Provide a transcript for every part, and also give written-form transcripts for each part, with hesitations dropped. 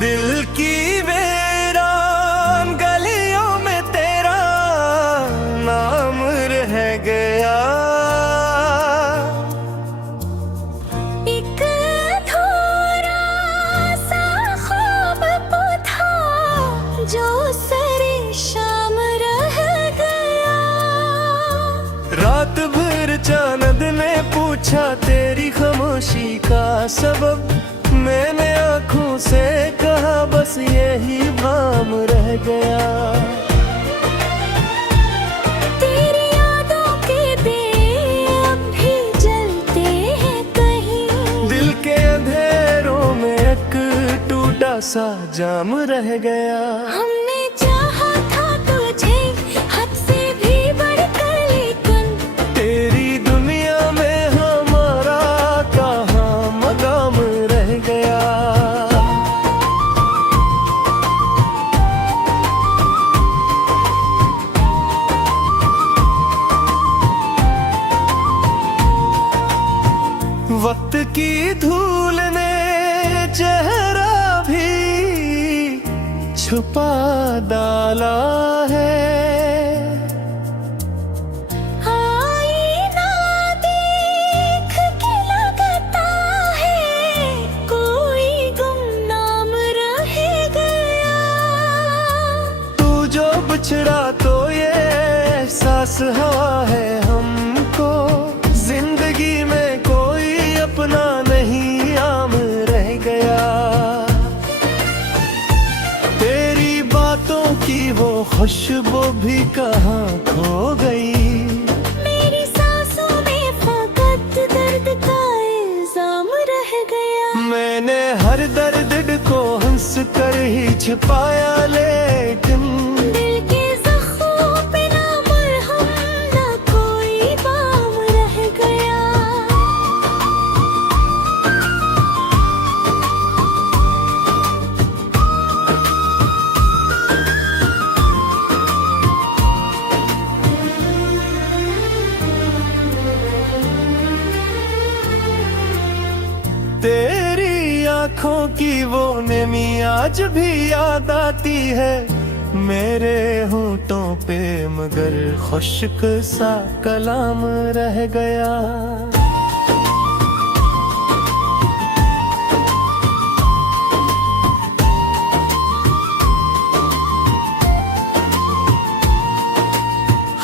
दिल की वीरान गलियों में तेरा नाम रह गया। एक अधूरा सा ख्वाब था जो सरे शाम रह गया। रात भर चांद ने पूछा तेरी खामोशी का सबब, मैंने आँखों से कहा बस यही भाम रह गया। तेरी यादों के दिए अब भी जलते हैं कहीं, दिल के अंधेरों में एक टूटा सा जाम रह गया। हमने चाहा था तुझे हद से भी बढ़कर, लेकिन तेरी दुनिया में हमारा कहाँ मकाम रह गया। वक्त की धूल ने चेहरा भी छुपा डाला है। आईना देख के लगता है कोई गुमनाम रह गया। तू जो बिछड़ा तो ये एहसास हुआ है हमको, जिंदगी में कोई अपना नहीं आम रह गया। तेरी बातों की वो खुशबू भी कहाँ खो गई। मेरी सांसों में फकत दर्द का इल्जाम रह गया। मैंने हर दर्द को हंस कर ही छिपाया, लेकिन दिल के जख्मों पे ना मरहम ना कोई बाम रह गया। तेरी आंखों की वो नमी आज भी याद आती है मेरे होंठों पे, मगर खुश्क सा कलाम रह गया।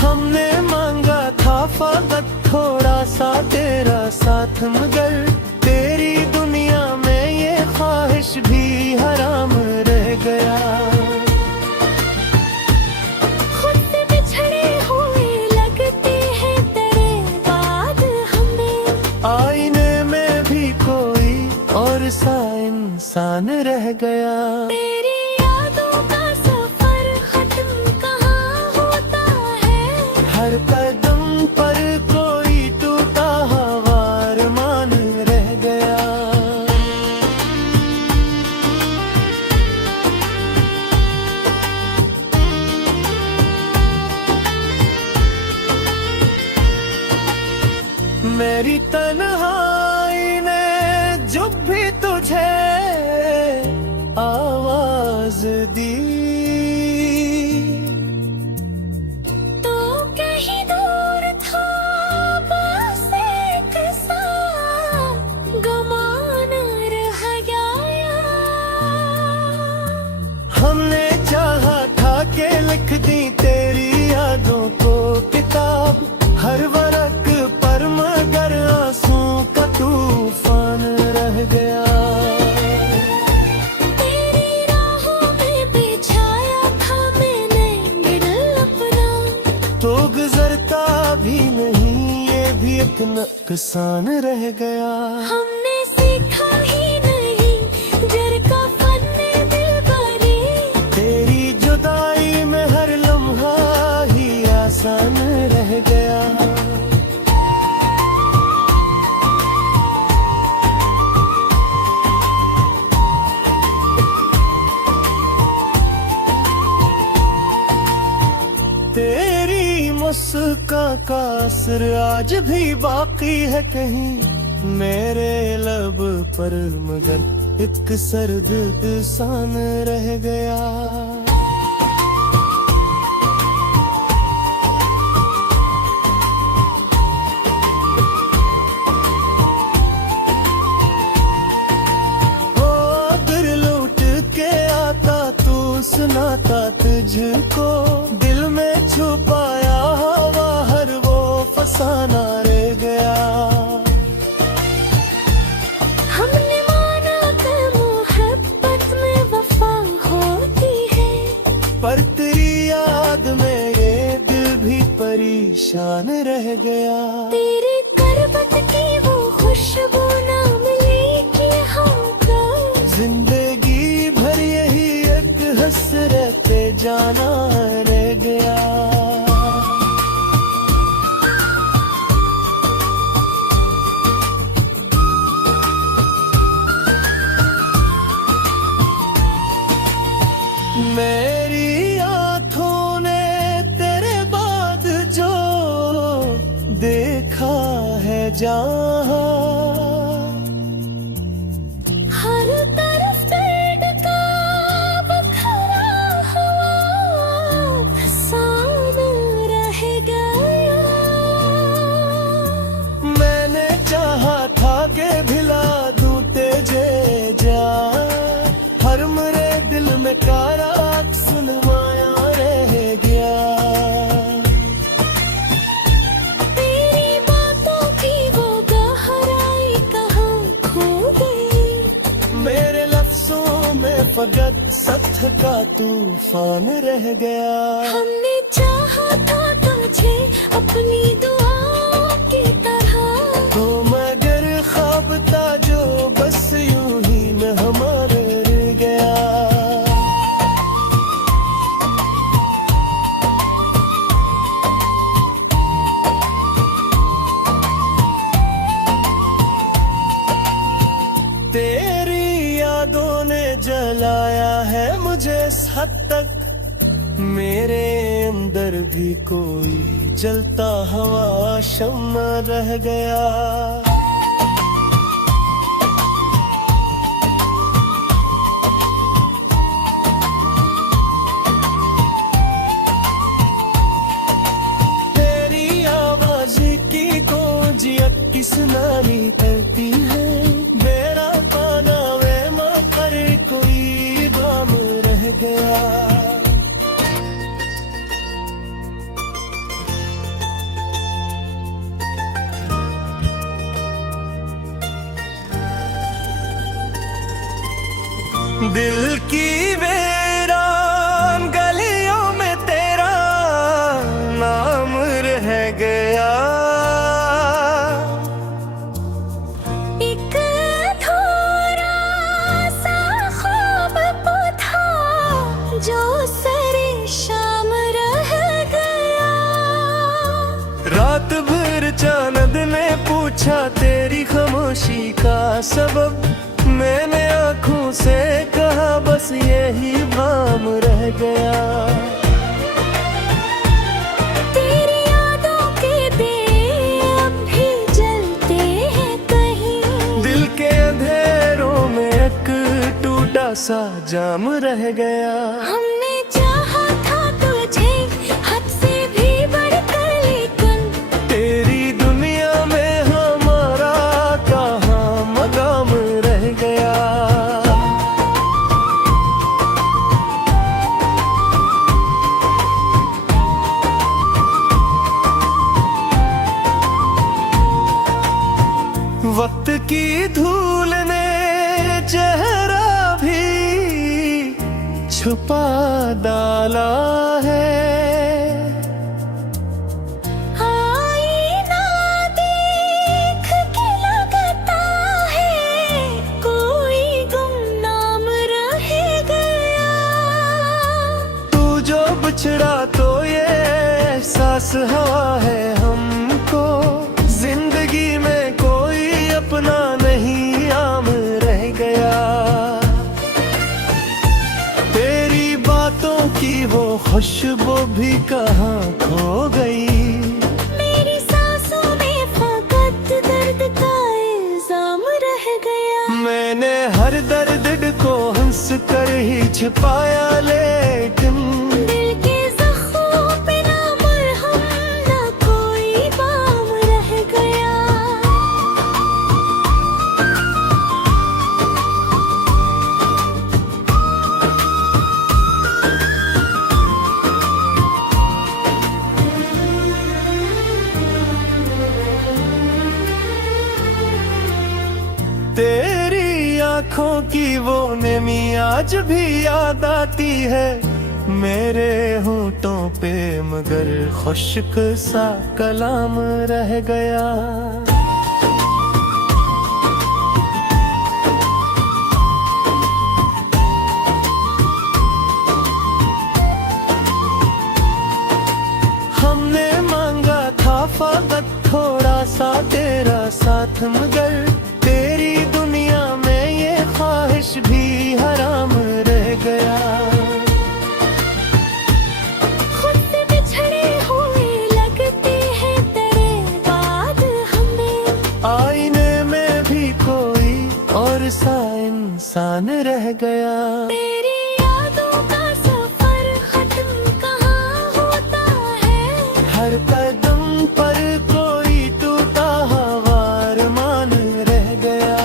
हमने मांगा था फकत थोड़ा सा तेरा साथ, मगर तेरी दुनिया में ये ख्वाहिश भी हराम रह गया। खुद से बिछड़े हुए लगते हैं तेरे बाद हमें, आईने में भी कोई और सा इंसान रह गया। तेरी यादों का सफर खत्म कहाँ होता है। हर कदम पर कोई टूटा हुआ अरमान रह गया। मेरी तन्हाई ने जब भी तुझे आवाज दी, तो कहीं दूर था बस एक सा गुमान रह गया। हमने चाहा था कि लिख दी तेरी यादों को किताब, हर वरक पर मगर आंसू का तूफान रह गया। तेरी राहों में बिछाया था मैंने दिल अपना, तो गुजरता भी नहीं ये भी एक नुकसान रह गया। हमने सीखा ही नहीं जर का फन्ने दिलबरी, तेरी जुदाई में हर लम्हा ही आसान रह गया। तेरी मुस्कान का असर आज भी बाकी है कहीं मेरे लब पर, मगर एक सर्द सान रह गया। ओ अगर लौट के आता तू सुनाता तुझको, दिल में छुपाया हवा हर वो फसाना रह गया। हमने माना कि मोहब्बत में वफा होती है, पर तेरी याद में ये दिल भी परेशान रह गया। तेरे करबत की वो खुशबू ना मिलेगी हमको, जिंदगी भर यही एक हसरत जाना रह गया। मेरी आँखों ने तेरे बाद जो देखा है जहाँ, हर तरफ दर्द का बखरा हुआ फसान रह गया। मैंने चाहा था कि भिला दूं तेजे जा, हर मेरे दिल में कारा सुनवाया रह गया। तेरी बातों की वो गहराई कहाँ खो गई, मेरे लफ्जों में फकत सत्य का तूफान रह गया। हमने चाहा था तुझे अपनी दुआओं की तरह, तो मगर ख्वाब था जो बस यूं ही में हमारे रह गया। तेरी यादों ने जलाया है मुझे इस हद तक, मेरे अंदर भी कोई जलता हुआ शम्मा रह गया। तेरी आवाज की गूंजिया किस नारी करती है, मेरा पाना वे माँ पर कोई दाम रह गया। दिल की वीरान गलियों में तेरा नाम रह गया। एक अधूरा सा ख्वाब वो था जो सरे शाम रह गया। रात भर चांद ने पूछा तेरी खामोशी का सबब, मैंने आँखों से कहा बस यही भाम रह गया। तेरी यादों के दिए अब भी जलते हैं कहीं, दिल के अंधेरों में एक टूटा सा जाम रह गया। हमने चाहा था तुझे हद से भी बढ़कर, लेकिन तेरी दुनिया में हमारा कहाँ मकाम रह गया। वक्त की धूल ने चेहरा भी छुपा डाला है। आईना देख के लगता है कोई गुमनाम रह गया। तू जो बिछड़ा तो ये एहसास हुआ है हमको, जिंदगी में कोई अपना नहीं आम रह गया। तेरी बातों की वो खुशबू भी कहाँ खो गई, मेरी सांसों में फकत दर्द का इल्जाम रह गया। मैंने हर दर्द छिपाया लेकिन दिल के जख्मों पे ना मरहम ना कोई बाम रह गया। तेरी आंखों की वो नमी आज भी याद आती है मेरे होंठों पे, मगर खुश्क सा कलाम रह गया। हमने मांगा था फकत थोड़ा सा तेरा साथ, मगर तेरी दुनिया में ये ख्वाहिश भी हराम रह गया। खुद से बिछड़े हुए लगते हैं तेरे बाद हमें, आईने में भी कोई और सा इंसान रह गया। तेरी यादों का सफर खत्म कहाँ होता है। हर कदम पर कोई टूटा हुआ अरमान रह गया।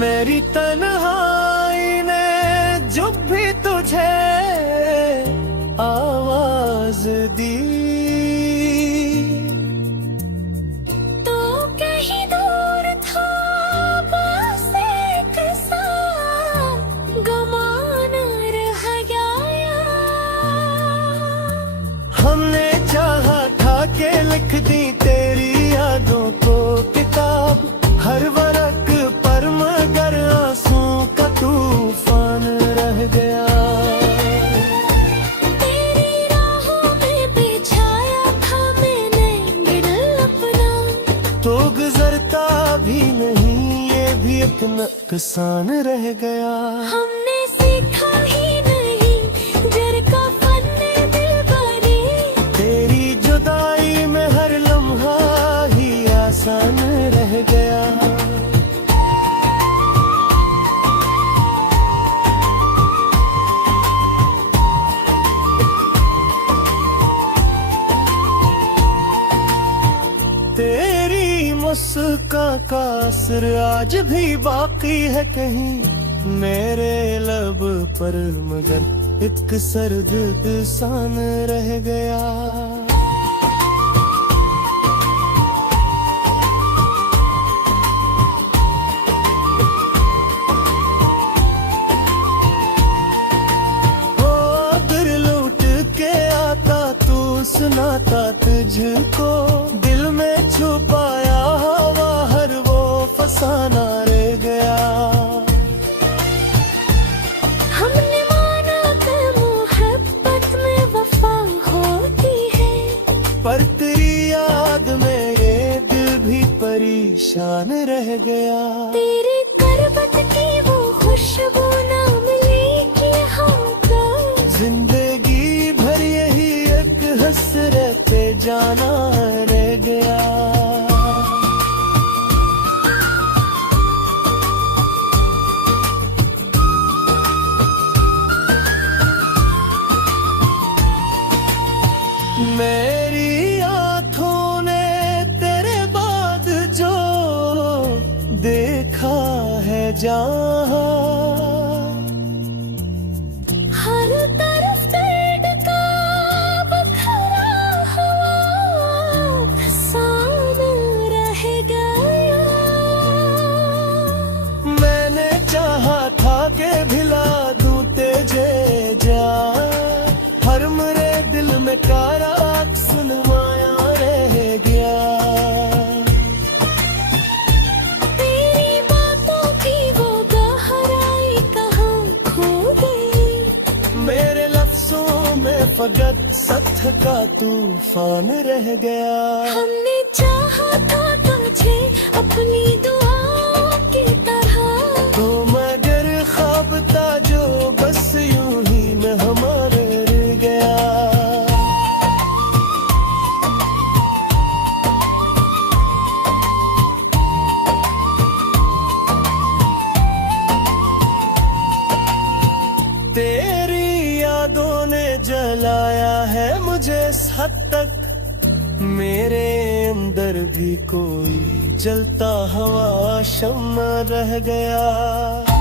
मेरी तन्हाई ने जब भी तुझे आवाज दी, तो कहीं दूर था बस एक सा गमान रह गया। हमने चाहा था कि लिख दी तेरी यादों को किताब, हर वरक पर मगर आंसू का तूफान रह गया। तेरी राहों में बिछाया था मैंने दिल अपना, तो गुजरता भी नहीं ये भी एक नुकसान रह गया। हमने सीखा ही नहीं जर का फन दिल बनी, तेरी जुदाई में हर लम्हा ही आसान रह गया। तेरी मुस्कान का असर आज भी बाकी है कहीं मेरे लब पर, मगर एक सर्द दिसान रह गया। ओ अगर लौट के आता तू सुनाता तुझको, दिल में छुपाया हवा हर वो फसाना रह गया। हमने माना कि मोहब्बत में वफा होती है, पर तेरी याद में ये दिल भी परेशान रह गया। तेरी करबत की वो खुशबू ना मिली कि हमको, जिंदगी भर यही एक हसरत जाना रह गया। मेरी आंखों ने तेरे बाद जो देखा है जहाँ, हर तरफ दर्द का बखरा हुआ फसान रह गया। मैंने चाहा था कि भिला दूं तेजे जा, हर मेरे दिल में कारा सुनवाया रह गया। तेरी बातों की वो गहराई कहाँ खो गई, मेरे लफ्जों में फकत सत्य का तूफान रह गया। हमने चाहा था तुझे अपनी दुआओं की तरह, तो मगर ख्वाब था जो बस यूं ही न हमारे रह गया। अंदर भी कोई जलता हुआ शम्मा रह गया।